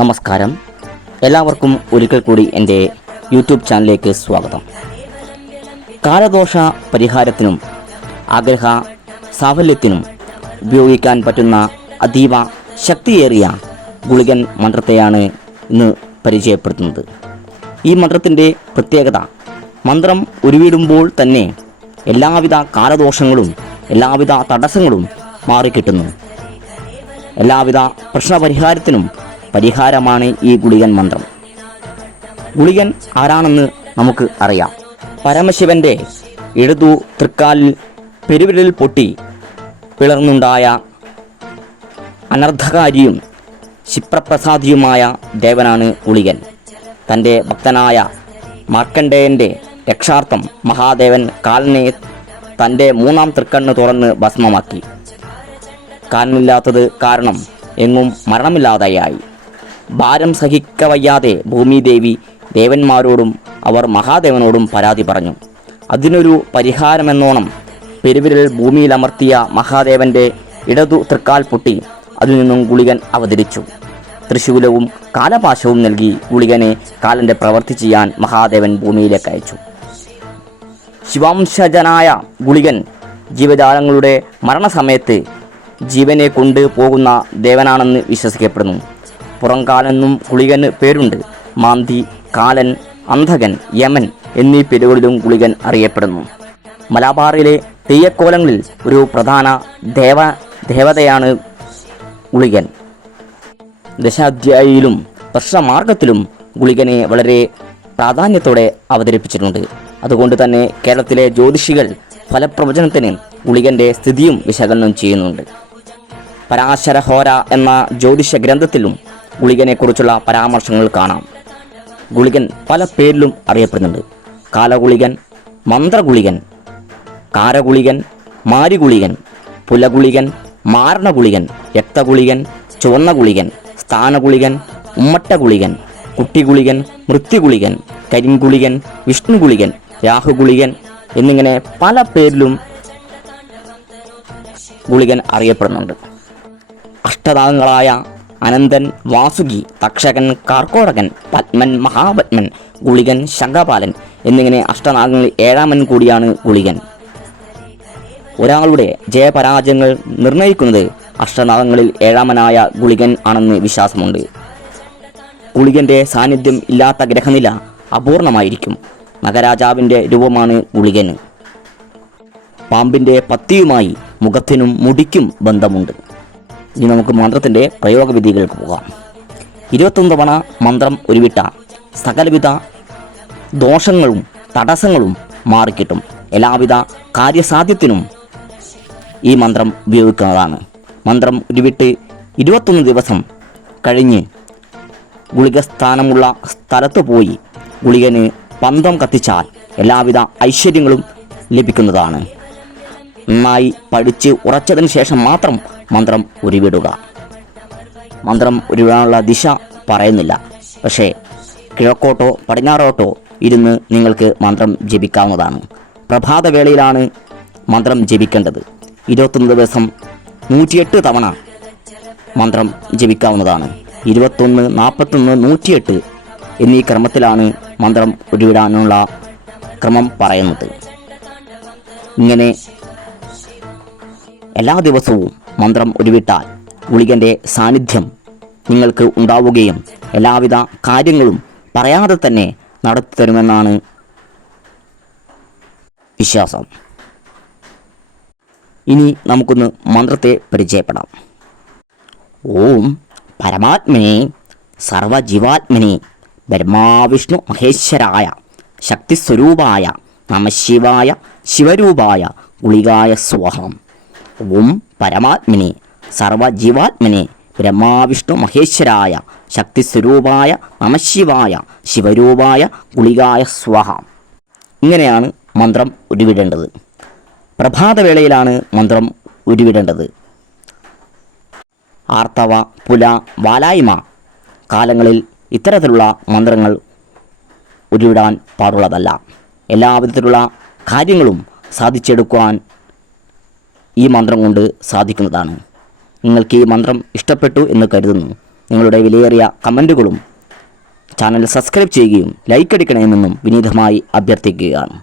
നമസ്കാരം. എല്ലാവർക്കും ഒരിക്കൽ കൂടി എൻ്റെ യൂട്യൂബ് ചാനലിലേക്ക് സ്വാഗതം. കാലദോഷ പരിഹാരത്തിനും ആഗ്രഹ സാഫല്യത്തിനും ഉപയോഗിക്കാൻ പറ്റുന്ന അതീവ ശക്തിയേറിയ ഗുളികൻ മന്ത്രത്തെയാണ് ഇന്ന് പരിചയപ്പെടുത്തുന്നത്. ഈ മന്ത്രത്തിൻ്റെ പ്രത്യേകത, മന്ത്രം ഉരുവിടുമ്പോൾ തന്നെ എല്ലാവിധ കാലദോഷങ്ങളും എല്ലാവിധ തടസ്സങ്ങളും മാറിക്കിട്ടുന്നു. എല്ലാവിധ പ്രശ്നപരിഹാരത്തിനും പരിഹാരമാണ് ഈ ഗുളികൻ മന്ത്രം. ഗുളികൻ ആരാണെന്ന് നമുക്ക് അറിയാം. പരമശിവന്റെ ഇടതു തൃക്കാലിൽ പെരുവിരൽ പൊട്ടി പിളർന്നുണ്ടായ അനർദ്ധകാരിയും ക്ഷിപ്രപ്രസാദിയുമായ ദേവനാണ് ഗുളികൻ. തൻ്റെ ഭക്തനായ മാർക്കണ്ഡേയൻ്റെ രക്ഷാർത്ഥം മഹാദേവൻ കാലനെ തൻ്റെ മൂന്നാം തൃക്കണ്ണ് തുറന്ന് ഭസ്മമാക്കി. കാലനില്ലാത്തത് കാരണം എങ്ങും മരണമില്ലാതെയായി. ഭാരം സഹിക്കവയ്യാതെ ഭൂമിദേവി ദേവന്മാരോടും അവർ മഹാദേവനോടും പരാതി പറഞ്ഞു. അതിനൊരു പരിഹാരമെന്നോണം പെരുവിരൽ ഭൂമിയിലമർത്തിയ മഹാദേവൻ്റെ ഇടതു തൃക്കാൽ പൊട്ടി അതിൽ നിന്നും ഗുളികൻ അവതരിച്ചു. തൃശൂലവും കാലപാശവും നൽകി ഗുളികനെ കാലൻ്റെ പ്രവൃത്തി ചെയ്യാൻ മഹാദേവൻ ഭൂമിയിലേക്ക് അയച്ചു. ശിവാംശജനായ ഗുളികൻ ജീവജാലങ്ങളുടെ മരണസമയത്ത് ജീവനെ കൊണ്ട് പോകുന്ന ദേവനാണെന്ന് വിശ്വസിക്കപ്പെടുന്നു. പുറംകാലെന്നും ഗുളികന് പേരുണ്ട്. മാന്തി, കാലൻ, അന്ധകൻ, യമൻ എന്നീ പേരുകളിലും ഗുളികൻ അറിയപ്പെടുന്നു. മലബാറിലെ തെയ്യക്കോലങ്ങളിൽ ഒരു പ്രധാന ദേവതയാണ് ഗുളികൻ. ദശാധ്യായിയിലും പ്രശ്നമാർഗത്തിലും ഗുളികനെ വളരെ പ്രാധാന്യത്തോടെ അവതരിപ്പിച്ചിട്ടുണ്ട്. അതുകൊണ്ട് തന്നെ കേരളത്തിലെ ജ്യോതിഷികൾ ഫലപ്രവചനത്തിന് ഗുളികൻ്റെ സ്ഥിതിയും വിശകലനം ചെയ്യുന്നുണ്ട്. പരാശരഹോര എന്ന ജ്യോതിഷ ഗ്രന്ഥത്തിലും ഗുളികനെക്കുറിച്ചുള്ള പരാമർശങ്ങൾ കാണാം. ഗുളികൻ പല പേരിലും അറിയപ്പെടുന്നുണ്ട്. കാലഗുളികൻ, മന്ത്രഗുളികൻ, കാരഗുളികൻ, മാരിഗുളികൻ, പുലഗുളികൻ, മാരണഗുളികൻ, രക്തഗുളികൻ, ചുവന്ന ഗുളികൻ, സ്ഥാനഗുളികൻ, ഉമ്മട്ടഗുളികൻ, കുട്ടിഗുളികൻ, മൃത്യുഗുളികൻ, കരിങ്കുളികൻ, വിഷ്ണുഗുളികൻ, രാഹുഗുളികൻ എന്നിങ്ങനെ പല പേരിലും ഗുളികൻ അറിയപ്പെടുന്നുണ്ട്. അഷ്ടനാഗങ്ങളായ അനന്തൻ, വാസുകി, തക്ഷകൻ, കാർക്കോടകൻ, പത്മൻ, മഹാപത്മൻ, ഗുളികൻ, ശംഖപാലൻ എന്നിങ്ങനെ അഷ്ടനാഗങ്ങളിൽ ഏഴാമൻ കൂടിയാണ് ഗുളികൻ. ഒരാളുടെ ജയപരാജയങ്ങൾ നിർണയിക്കുന്നത് അഷ്ടനാഗങ്ങളിൽ ഏഴാമനായ ഗുളികൻ ആണെന്ന് വിശ്വാസമുണ്ട്. ഗുളികൻ്റെ സാന്നിധ്യം ഇല്ലാത്ത ഗ്രഹനില അപൂർണമായിരിക്കും. നഗരാജാവിൻ്റെ രൂപമാണ് ഗുളികന്. പാമ്പിൻ്റെ പത്തിയുമായി മുഖത്തിനും മുടിക്കും ബന്ധമുണ്ട്. ഇനി നമുക്ക് മന്ത്രത്തിൻ്റെ പ്രയോഗവിധികൾക്ക് പോകാം. 21 തവണ മന്ത്രം ഉരുവിട്ട സകലവിധ ദോഷങ്ങളും തടസ്സങ്ങളും മാറിക്കിട്ടും. എല്ലാവിധ കാര്യസാധ്യത്തിനും ഈ മന്ത്രം ഉപയോഗിക്കുന്നതാണ്. മന്ത്രം ഉരുവിട്ട് 21 ദിവസം കഴിഞ്ഞ് ഗുളികസ്ഥാനമുള്ള സ്ഥലത്ത് പോയി ഗുളികന് പന്തം കത്തിച്ചാൽ എല്ലാവിധ ഐശ്വര്യങ്ങളും ലഭിക്കുന്നതാണ്. നന്നായി പഠിച്ച് ഉറച്ചതിന് ശേഷം മാത്രം മന്ത്രം ഉരുവിടുക. മന്ത്രം ഉരുവിടാനുള്ള ദിശ പറയുന്നില്ല, പക്ഷേ കിഴക്കോട്ടോ പടിഞ്ഞാറോട്ടോ ഇരുന്ന് നിങ്ങൾക്ക് മന്ത്രം ജപിക്കാവുന്നതാണ്. പ്രഭാതവേളയിലാണ് മന്ത്രം ജപിക്കേണ്ടത്. 21 ദിവസം 108 തവണ മന്ത്രം ജപിക്കാവുന്നതാണ്. 21, 41, 108 എന്നീ ക്രമത്തിലാണ് മന്ത്രം ഉരുവിടാനുള്ള ക്രമം പറയുന്നത്. ഇങ്ങനെ എല്ലാ ദിവസവും മന്ത്രം ഉരുവിട്ടാൽ ഗുളികൻ്റെ സാന്നിധ്യം നിങ്ങൾക്ക് ഉണ്ടാവുകയും എല്ലാവിധ കാര്യങ്ങളും പറയാതെ തന്നെ നടത്തിത്തരുമെന്നാണ് വിശ്വാസം. ഇനി നമുക്കൊന്ന് മന്ത്രത്തെ പരിചയപ്പെടാം. ഓം പരമാത്മനെ സർവജീവാത്മനെ ബ്രഹ്മാവിഷ്ണു മഹേശ്വരായ ശക്തിസ്വരൂപായ നമശിവായ ശിവരൂപായ ഗുളികായ സ്വാഹം. ഓം പരമാത്മനെ സർവജീവാത്മനെ ബ്രഹ്മാവിഷ്ണു മഹേശ്വരായ ശക്തിസ്വരൂപായ നമശിവായ ശിവരൂപായ ഗുളികായ സ്വാഹ. ഇങ്ങനെയാണ് മന്ത്രം ഉരുവിടേണ്ടത്. പ്രഭാതവേളയിലാണ് മന്ത്രം ഉരുവിടേണ്ടത്. ആർത്തവ, പുല, വാലായ്മ കാലങ്ങളിൽ ഇത്തരത്തിലുള്ള മന്ത്രങ്ങൾ ഉരുവിടാൻ പാടുള്ളതല്ല. എല്ലാവിധത്തിലുള്ള കാര്യങ്ങളും സാധിച്ചെടുക്കുവാൻ ഈ മന്ത്രം കൊണ്ട് സാധിക്കുന്നതാണ്. നിങ്ങൾക്ക് ഈ മന്ത്രം ഇഷ്ടപ്പെട്ടു എന്ന് കരുതുന്നു. നിങ്ങളുടെ വിലയേറിയ കമൻറ്റുകളും ചാനൽ സബ്സ്ക്രൈബ് ചെയ്യുകയും ലൈക്ക് അടിക്കണമെന്നും വിനീതമായി അഭ്യർത്ഥിക്കുകയാണ്.